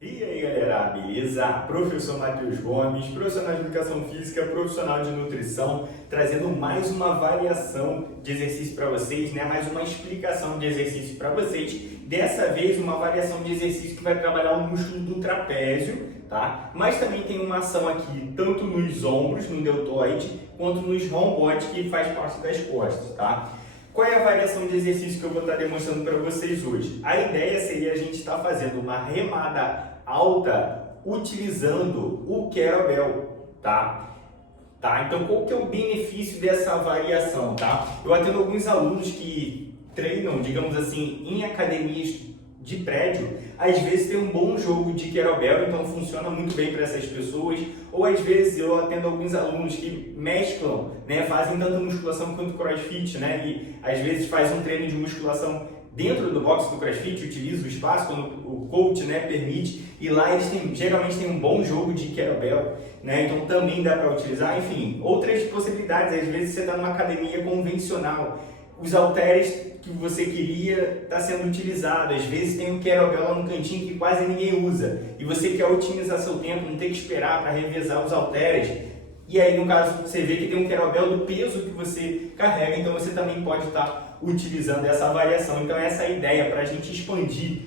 E aí galera, beleza? Professor Matheus Gomes, profissional de educação física, profissional de nutrição, trazendo mais uma variação de exercício para vocês, né? Mais uma explicação de exercício para vocês. Dessa vez uma variação de exercício que vai trabalhar o músculo do trapézio, tá? Mas também tem uma ação aqui tanto nos ombros, no deltoide, quanto nos romboides, que faz parte das costas, tá? Qual é a variação de exercício que eu vou estar demonstrando para vocês hoje? A ideia seria a gente estar fazendo uma remada alta utilizando o kettlebell, tá? Então qual que é o benefício dessa variação, tá? Eu atendo alguns alunos que treinam, digamos assim, em academias de prédio, às vezes tem um bom jogo de kettlebell, então funciona muito bem para essas pessoas, ou às vezes eu atendo alguns alunos que mesclam, né, fazem tanto musculação quanto crossfit, né, e às vezes faz um treino de musculação dentro do box do crossfit, utiliza o espaço quando o coach, né, permite, e lá eles geralmente tem um bom jogo de kettlebell, né, então também dá para utilizar, enfim, outras possibilidades. Às vezes você está numa academia convencional, os halteres que você queria está sendo utilizado, às vezes tem um kettlebell lá no cantinho que quase ninguém usa e você quer otimizar seu tempo, não ter que esperar para revezar os halteres, e aí no caso você vê que tem um kettlebell do peso que você carrega, então você também pode estar utilizando essa variação. Então essa é a ideia para a gente expandir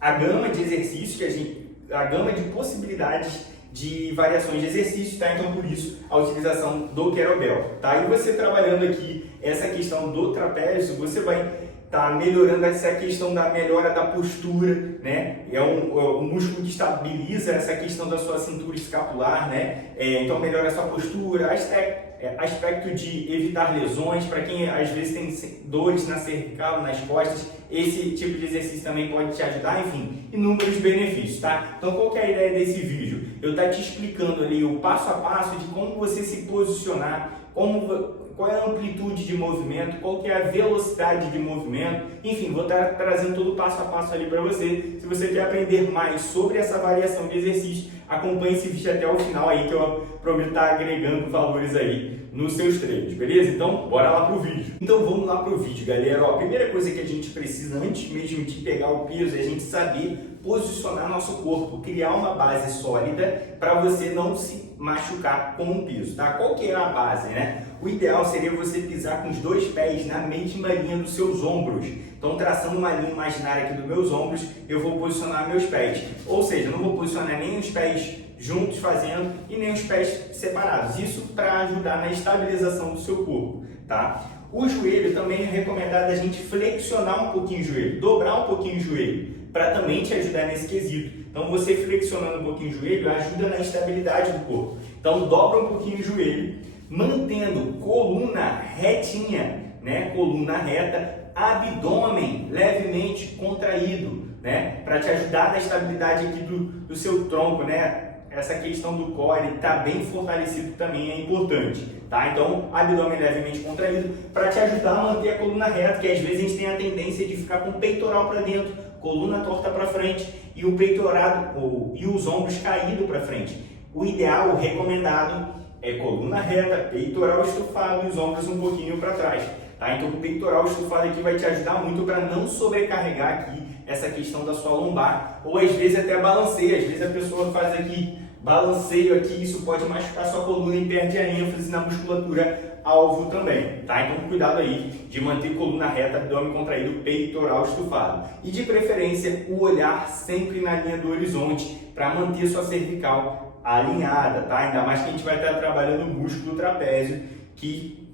a gama de exercícios, a gama de possibilidades de variações de exercícios, tá? Então por isso a utilização do kettlebell, tá? E você trabalhando aqui essa questão do trapézio, você vai estar melhorando essa questão da melhora da postura, né? É um músculo que estabiliza essa questão da sua cintura escapular, né? Então melhora a sua postura, aspecto de evitar lesões, para quem às vezes tem dores na cervical, nas costas, esse tipo de exercício também pode te ajudar, enfim, inúmeros benefícios, tá? Então qual que é a ideia desse vídeo? Eu estou te explicando ali o passo a passo de como você se posicionar, qual é a amplitude de movimento, qual que é a velocidade de movimento, enfim, vou estar trazendo todo o passo a passo ali para você. Se você quer aprender mais sobre essa variação de exercício, acompanhe esse vídeo até o final aí, que eu prometo estar agregando valores aí nos seus treinos, beleza? Então, bora lá pro vídeo. Então, vamos lá pro vídeo, galera. Ó, a primeira coisa que a gente precisa, antes mesmo de pegar o peso, é a gente saber posicionar nosso corpo, criar uma base sólida para você não se machucar com o peso, tá? Qual que é a base, né? O ideal seria você pisar com os dois pés na mesma linha dos seus ombros. Então, traçando uma linha imaginária aqui dos meus ombros, eu vou posicionar meus pés. Ou seja, não vou posicionar nem os pés juntos fazendo e nem os pés separados. Isso para ajudar na estabilização do seu corpo, tá? O joelho também é recomendado a gente flexionar um pouquinho o joelho, dobrar um pouquinho o joelho, para também te ajudar nesse quesito. Então, você flexionando um pouquinho o joelho ajuda na estabilidade do corpo. Então, dobra um pouquinho o joelho, mantendo coluna retinha, né? Coluna reta, abdômen levemente contraído, né? Para te ajudar na estabilidade aqui do seu tronco, né? Essa questão do core está bem fortalecido também é importante, tá? Então, abdômen levemente contraído para te ajudar a manter a coluna reta, que às vezes a gente tem a tendência de ficar com o peitoral para dentro, coluna torta para frente e o peitorado e os ombros caídos para frente. O ideal, o recomendado é coluna reta, peitoral estufado e os ombros um pouquinho para trás, tá? Então, o peitoral estufado aqui vai te ajudar muito para não sobrecarregar aqui essa questão da sua lombar, ou às vezes até balanceia. Às vezes a pessoa faz aqui balanceio aqui, isso pode machucar sua coluna e perde a ênfase na musculatura alvo também, tá? Então cuidado aí de manter coluna reta, abdômen contraído, peitoral estufado. E de preferência o olhar sempre na linha do horizonte para manter sua cervical alinhada, tá? Ainda mais que a gente vai estar trabalhando o músculo trapézio, que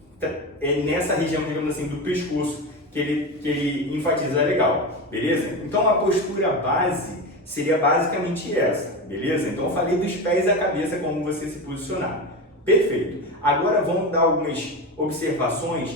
é nessa região, digamos assim, do pescoço que ele enfatiza legal, beleza? Então a postura base seria basicamente essa, beleza? Então eu falei dos pés à cabeça, como você se posicionar. Perfeito. Agora vamos dar algumas observações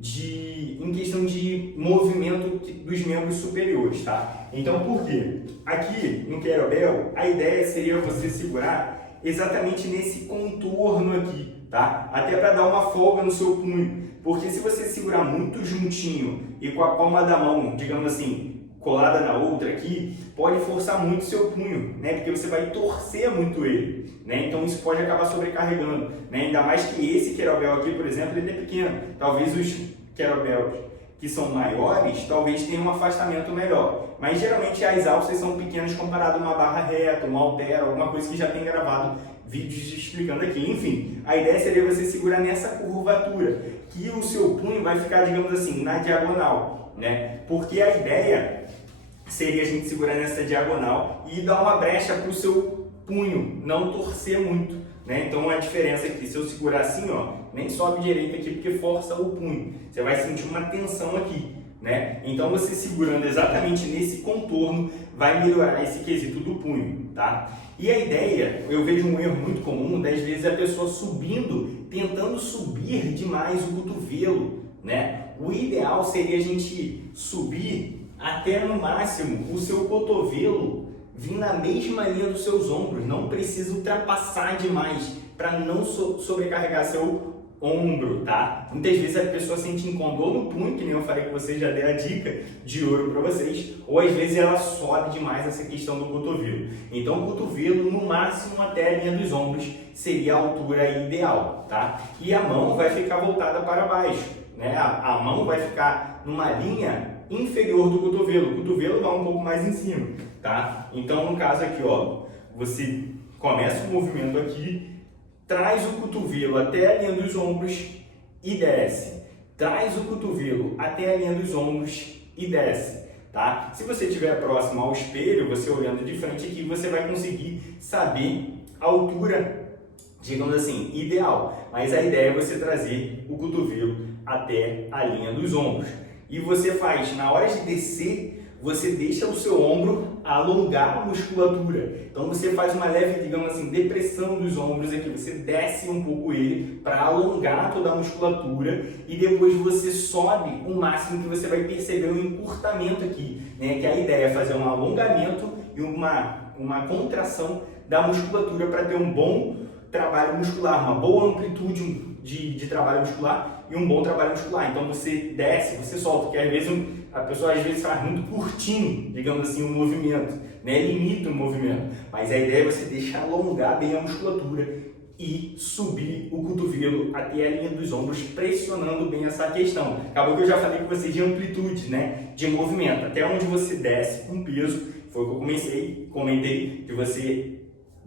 em questão de movimento dos membros superiores, tá? Então por quê? Aqui no kettlebell, a ideia seria você segurar exatamente nesse contorno aqui, tá? Até para dar uma folga no seu punho. Porque se você segurar muito juntinho e com a palma da mão, digamos assim, colada na outra aqui, pode forçar muito o seu punho, né? Porque você vai torcer muito ele, né? Então isso pode acabar sobrecarregando, né? Ainda mais que esse kettlebell aqui, por exemplo, ele é pequeno. Talvez os kettlebells que são maiores, talvez tenham um afastamento melhor. Mas geralmente as alças são pequenas comparado a uma barra reta, uma halter, alguma coisa que já tem gravado vídeos explicando aqui. Enfim, a ideia seria você segurar nessa curvatura, que o seu punho vai ficar, digamos assim, na diagonal, né? Porque a ideia seria a gente segurar nessa diagonal e dar uma brecha para o seu punho não torcer muito, né? Então a diferença aqui, se eu segurar assim, ó, nem sobe direito aqui porque força o punho. Você vai sentir uma tensão aqui, né? Então você segurando exatamente nesse contorno vai melhorar esse quesito do punho, tá? E a ideia, eu vejo um erro muito comum, das vezes a pessoa subindo, tentando subir demais o cotovelo, né? O ideal seria a gente subir até no máximo o seu cotovelo vir na mesma linha dos seus ombros, não precisa ultrapassar demais para não sobrecarregar seu ombro, tá? Muitas vezes a pessoa sente incômodo no punho, que nem eu falei que vocês já dei a dica de ouro para vocês, ou às vezes ela sobe demais essa questão do cotovelo. Então o cotovelo no máximo até a linha dos ombros seria a altura ideal, tá? E a mão vai ficar voltada para baixo, né? A mão vai ficar numa linha inferior do cotovelo, o cotovelo vai um pouco mais em cima, tá? Então no caso aqui, ó, você começa o movimento aqui, traz o cotovelo até a linha dos ombros e desce. Traz o cotovelo até a linha dos ombros e desce, tá? Se você estiver próximo ao espelho, você olhando de frente aqui, você vai conseguir saber a altura, digamos assim, ideal. Mas a ideia é você trazer o cotovelo até a linha dos ombros. E você faz, na hora de descer, você deixa o seu ombro alongar a musculatura. Então você faz uma leve, digamos assim, depressão dos ombros aqui. Você desce um pouco ele para alongar toda a musculatura e depois você sobe o máximo que você vai perceber um encurtamento aqui, né? Que a ideia é fazer um alongamento e uma contração da musculatura para ter um bom trabalho muscular, uma boa amplitude de trabalho muscular e um bom trabalho muscular. Então você desce, você solta, porque às vezes a pessoa às vezes faz muito curtinho, digamos assim, o movimento, né? Limita o movimento, mas a ideia é você deixar alongar bem a musculatura e subir o cotovelo até a linha dos ombros, pressionando bem essa questão. Acabou que eu já falei com vocês de amplitude, né? De movimento, até onde você desce com peso, foi o que eu comentei, de você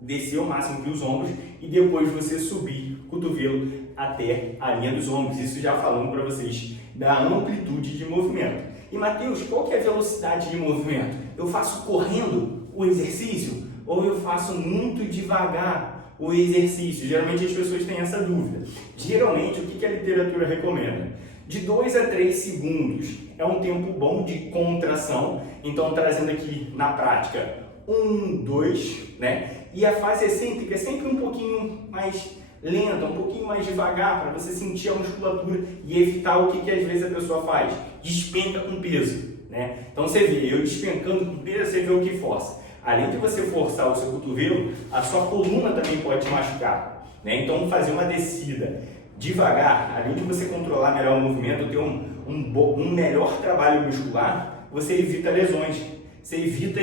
descer o máximo que os ombros e depois você subir o cotovelo até a linha dos ombros. Isso já falando para vocês da amplitude de movimento. E Matheus, qual que é a velocidade de movimento? Eu faço correndo o exercício ou eu faço muito devagar o exercício? Geralmente as pessoas têm essa dúvida. Geralmente o que a literatura recomenda? De 2 a 3 segundos é um tempo bom de contração. Então trazendo aqui na prática 1, 2, né? E a fase excêntrica é sempre um pouquinho mais lenta, um pouquinho mais devagar, para você sentir a musculatura e evitar o que às vezes a pessoa faz, despenca com peso, né? Então você vê, eu despencando com peso, você vê o que força. Além de você forçar o seu cotovelo, a sua coluna também pode te machucar, né? Então fazer uma descida devagar, além de você controlar melhor o movimento, ter um melhor trabalho muscular, você evita lesões, você evita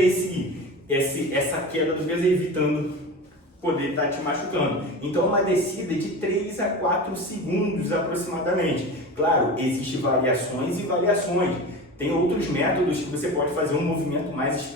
essa queda dos pesos, evitando poder estar te machucando. Então uma descida de 3 a 4 segundos aproximadamente. Claro, existem variações e variações. Tem outros métodos que você pode fazer um movimento mais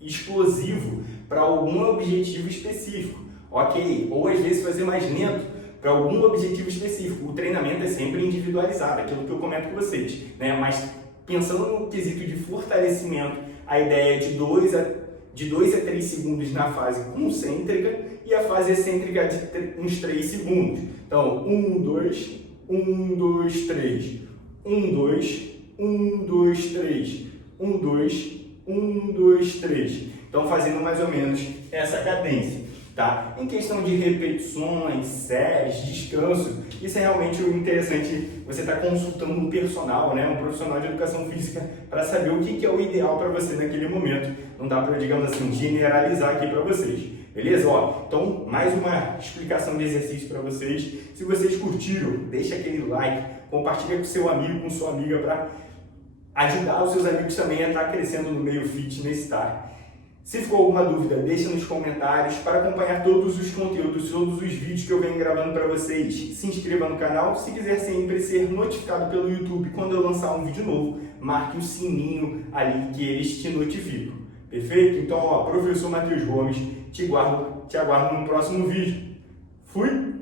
explosivo para algum objetivo específico. Ok, ou às vezes fazer mais lento para algum objetivo específico. O treinamento é sempre individualizado, aquilo que eu comento com vocês, né? Mas pensando no quesito de fortalecimento, a ideia é de 2 a 3 segundos na fase concêntrica e a fase excêntrica de uns 3 segundos. Então, 1, 2, 1, 2, 3, 1, 2, 1, 2, 3, 1, 2, 1, 2, 3. Então, fazendo mais ou menos essa cadência, tá? Em questão de repetições, séries, descanso, isso é realmente interessante, você está consultando um personal, né? Um profissional de educação física para saber o que é o ideal para você naquele momento. Não dá para, digamos assim, generalizar aqui para vocês. Beleza? Ó, então, mais uma explicação de exercício para vocês. Se vocês curtiram, deixa aquele like, compartilha com seu amigo, com sua amiga para ajudar os seus amigos também a estar crescendo no meio fitness, tá? Se ficou alguma dúvida, deixa nos comentários. Para acompanhar todos os conteúdos, todos os vídeos que eu venho gravando para vocês, se inscreva no canal. Se quiser sempre ser notificado pelo YouTube quando eu lançar um vídeo novo, marque o sininho ali que eles te notificam. Perfeito? Então, professor Matheus Gomes, te aguardo no próximo vídeo. Fui!